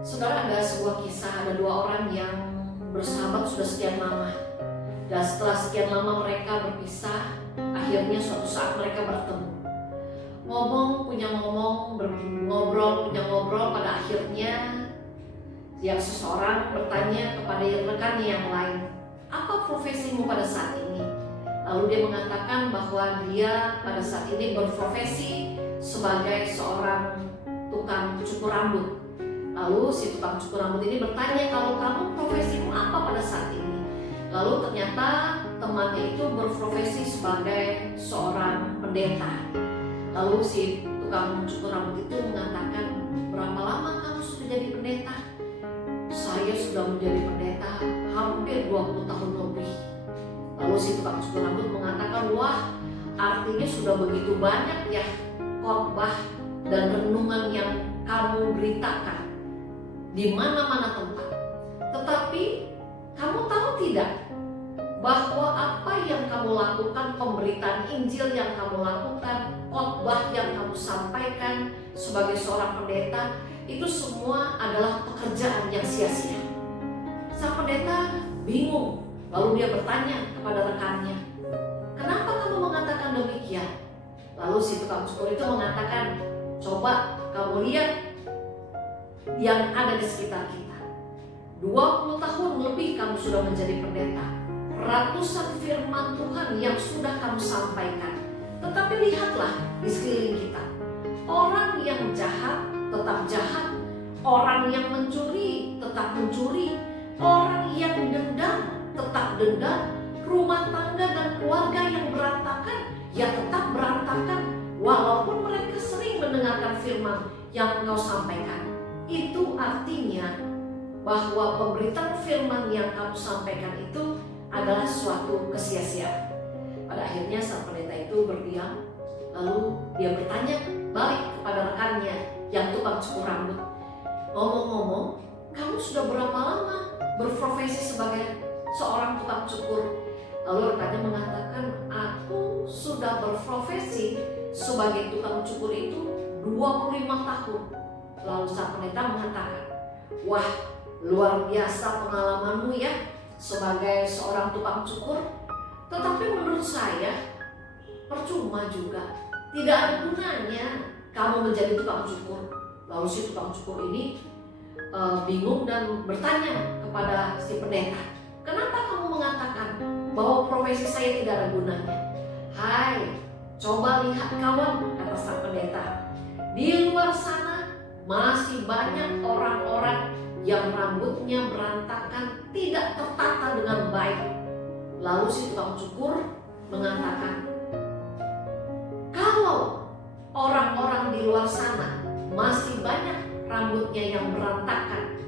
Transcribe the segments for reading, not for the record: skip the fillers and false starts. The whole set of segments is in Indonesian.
Saudara, ada sebuah kisah, ada dua orang yang bersahabat sudah sekian lama. Dan setelah sekian lama mereka berpisah, akhirnya suatu saat mereka bertemu. Ngobrol, pada akhirnya yang seseorang bertanya kepada rekannya yang lain, "Apa profesimu pada saat ini?" Lalu dia mengatakan bahwa dia pada saat ini berprofesi sebagai seorang tukang cukur rambut. Lalu si tukang cukur rambut ini bertanya, "Kalau kamu profesimu apa pada saat ini?" Lalu ternyata temannya itu berprofesi sebagai seorang pendeta. Lalu si tukang cukur rambut itu mengatakan, "Berapa lama kamu sudah jadi pendeta?" "Saya sudah menjadi pendeta hampir 20 tahun lebih." Lalu si tukang cukur rambut mengatakan, "Wah, artinya sudah begitu banyak ya khotbah dan renungan yang kamu beritakan di mana-mana tempat. Tetapi kamu tahu tidak bahwa apa yang kamu lakukan, pemberitaan Injil yang kamu lakukan, khotbah yang kamu sampaikan sebagai seorang pendeta, itu semua adalah pekerjaan yang sia-sia." Sang pendeta bingung. Lalu dia bertanya kepada rekannya, "Kenapa kamu mengatakan demikian?" Lalu si tukang cukur itu mengatakan, "Coba kamu lihat yang ada di sekitar kita. 20 tahun lebih kamu sudah menjadi pendeta. Ratusan firman Tuhan yang sudah kamu sampaikan. Tetapi lihatlah di sekeliling kita. Orang yang jahat tetap jahat. Orang yang mencuri tetap mencuri. Orang yang dendam tetap dendam. Rumah tangga dan keluarga yang berantakan ya tetap berantakan. Walaupun mereka sering mendengarkan firman yang engkau sampaikan." Itu artinya bahwa pemberitaan firman yang kamu sampaikan itu adalah suatu kesia-siaan. Pada akhirnya sang pendeta itu berdiam. Lalu dia bertanya balik kepada rekannya yang tukang cukur rambut, "Ngomong-ngomong, kamu sudah berapa lama berprofesi sebagai seorang tukang cukur?" Lalu rekannya mengatakan, "Aku sudah berprofesi sebagai tukang cukur itu 25 tahun. Lalu sang pendeta mengatakan, "Wah, luar biasa pengalamanmu ya sebagai seorang tukang cukur. Tetapi menurut saya percuma juga. Tidak ada gunanya kamu menjadi tukang cukur." Lalu si tukang cukur ini bingung dan bertanya kepada si pendeta, "Kenapa kamu mengatakan bahwa profesi saya tidak ada gunanya?" "Hai, coba lihat kawan," kata sang pendeta. "Di luar sana masih banyak orang-orang yang rambutnya berantakan, tidak tertata dengan baik." Lalu si tukang cukur mengatakan, "Kalau orang-orang di luar sana masih banyak rambutnya yang berantakan,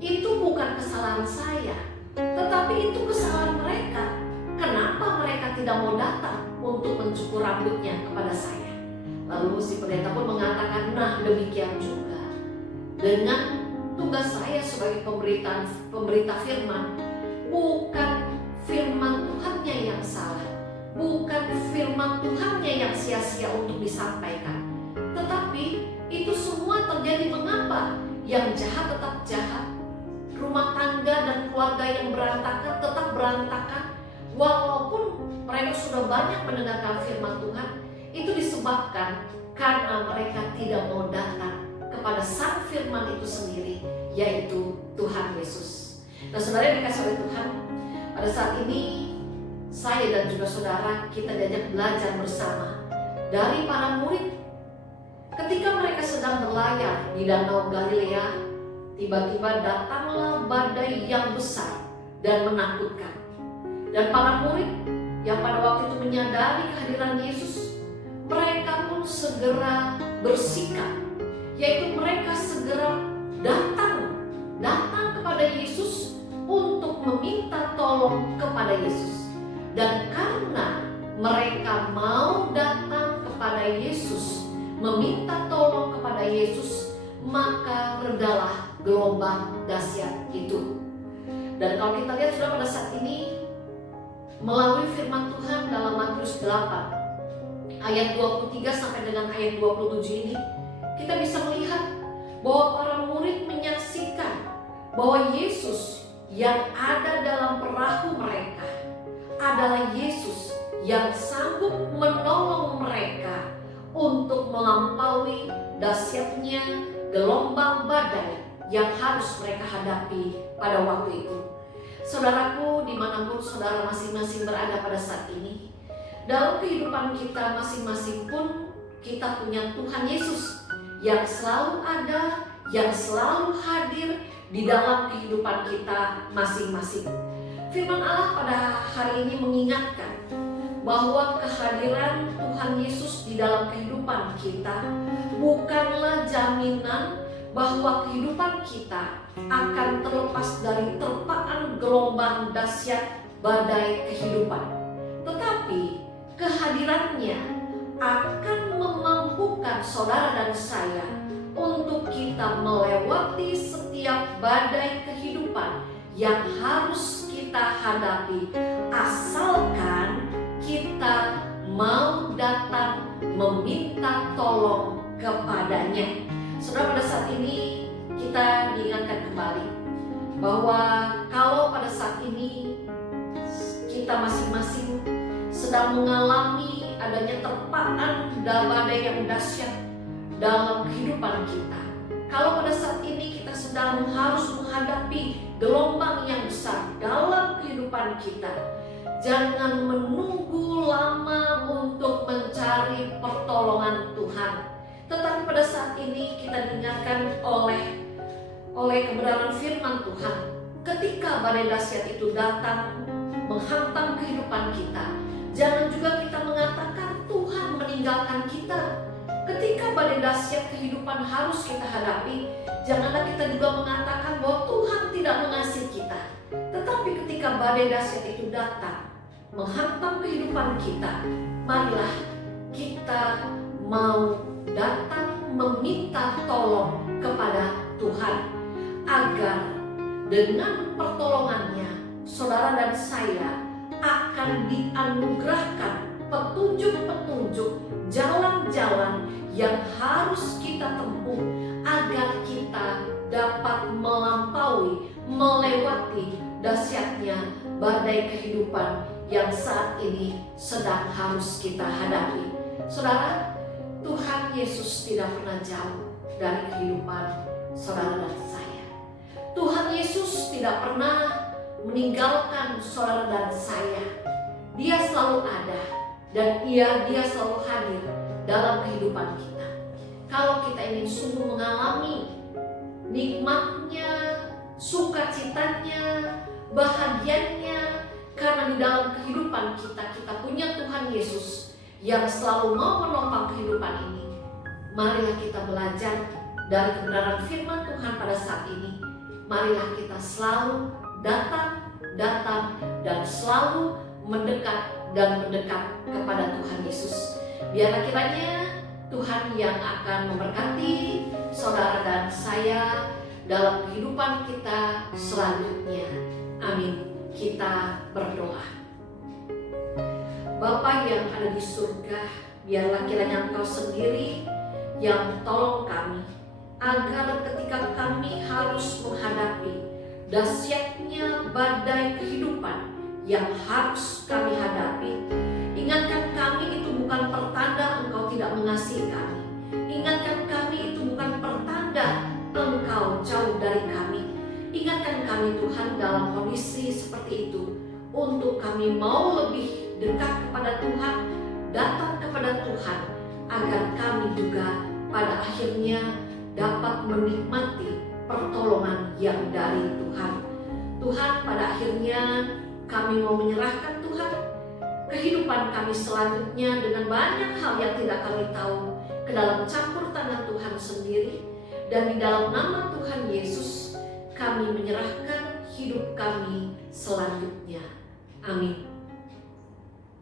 itu bukan kesalahan saya, tetapi itu kesalahan mereka. Kenapa mereka tidak mau datang untuk mencukur rambutnya kepada saya?" Lalu si pendeta pun mengatakan, "Nah, demikian juga dengan tugas saya sebagai pemberita firman. Bukan firman Tuhannya yang salah, bukan firman Tuhannya yang sia-sia untuk disampaikan, tetapi itu semua terjadi mengapa? Yang jahat tetap jahat, rumah tangga dan keluarga yang berantakan tetap berantakan. Walaupun mereka sudah banyak mendengarkan firman Tuhan, itu disebabkan karena mereka tidak mau datang kepada sang firman itu sendiri, yaitu Tuhan Yesus." Nah, saudara yang dikasihi oleh Tuhan, pada saat ini saya dan juga saudara kita diajak belajar bersama dari para murid. Ketika mereka sedang berlayar di Danau Galilea, tiba-tiba datanglah badai yang besar dan menakutkan. Dan para murid yang pada waktu itu menyadari kehadiran Yesus, mereka pun segera bersikap, yaitu mereka segera datang kepada Yesus untuk meminta tolong kepada Yesus. Dan karena mereka mau datang kepada Yesus, meminta tolong kepada Yesus, maka redalah gelombang dahsyat itu. Dan kalau kita lihat sudah pada saat ini melalui firman Tuhan dalam Matius 8 ayat 23 sampai dengan ayat 27 ini, kita bisa melihat bahwa para murid menyaksikan bahwa Yesus yang ada dalam perahu mereka adalah Yesus yang sanggup menolong mereka untuk melampaui dahsyatnya gelombang badai yang harus mereka hadapi pada waktu itu. Saudaraku, dimanapun saudara masing-masing berada pada saat ini, dalam kehidupan kita masing-masing pun kita punya Tuhan Yesus yang selalu ada, yang selalu hadir di dalam kehidupan kita masing-masing. Firman Allah pada hari ini mengingatkan bahwa kehadiran Tuhan Yesus di dalam kehidupan kita bukanlah jaminan bahwa kehidupan kita akan terlepas dari terpaan gelombang dahsyat badai kehidupan. Tetapi kehadirannya akan memampukan saudara dan saya untuk kita melewati setiap badai kehidupan yang harus kita hadapi, asalkan kita mau datang meminta tolong kepadanya. Saudara, pada saat ini kita diingatkan kembali bahwa kalau pada saat ini kita masing-masing sedang mengalami adanya terpaan badai yang dahsyat dalam kehidupan kita, kalau pada saat ini kita sedang harus menghadapi gelombang yang besar dalam kehidupan kita, jangan menunggu lama untuk mencari pertolongan Tuhan. Tetapi pada saat ini kita diingatkan oleh kebenaran firman Tuhan. Ketika badai dahsyat itu datang menghantam kehidupan kita, jangan juga kita mengatakan Tuhan meninggalkan kita. Ketika badai dahsyat kehidupan harus kita hadapi, janganlah kita juga mengatakan bahwa Tuhan tidak mengasihi kita. Tetapi ketika badai dahsyat itu datang menghantam kehidupan kita, marilah kita mau datang meminta tolong kepada Tuhan, agar dengan pertolongannya saudara dan saya akan dianugerahkan petunjuk-petunjuk, jalan-jalan yang harus kita tempuh agar kita dapat melampaui, melewati dahsyatnya badai kehidupan yang saat ini sedang harus kita hadapi. Saudara, Tuhan Yesus tidak pernah jauh dari kehidupan saudara dan saya. Tuhan Yesus tidak pernah meninggalkan saudara dan saya. Dia selalu ada dan dia selalu hadir dalam kehidupan kita. Kalau kita ingin sungguh mengalami nikmatnya, sukacitanya, bahagianya, karena di dalam kehidupan kita punya Tuhan Yesus yang selalu mau menopang kehidupan ini. Marilah kita belajar dari kebenaran firman Tuhan pada saat ini. Marilah kita selalu datang dan selalu mendekat kepada Tuhan Yesus. Biarlah kiranya Tuhan yang akan memberkati saudara dan saya dalam kehidupan kita selanjutnya. Amin. Kita berdoa. Bapa yang ada di surga, biarlah kiranya Engkau sendiri yang tolong kami, agar ketika kami harus menghadapi dahsyatnya badai kehidupan yang harus kami hadapi, ingatkan kami itu bukan pertanda Engkau tidak mengasihi kami. Ingatkan kami itu bukan pertanda Engkau jauh dari kami. Ingatkan kami Tuhan dalam kondisi seperti itu, untuk kami mau lebih dekat kepada Tuhan, datang kepada Tuhan, agar kami juga pada akhirnya dapat menikmati pertolongan yang dari Tuhan. Tuhan, pada akhirnya kami mau menyerahkan Tuhan kehidupan kami selanjutnya dengan banyak hal yang tidak kami tahu ke dalam campur tangan Tuhan sendiri, dan di dalam nama Tuhan Yesus kami menyerahkan hidup kami selanjutnya. Amin.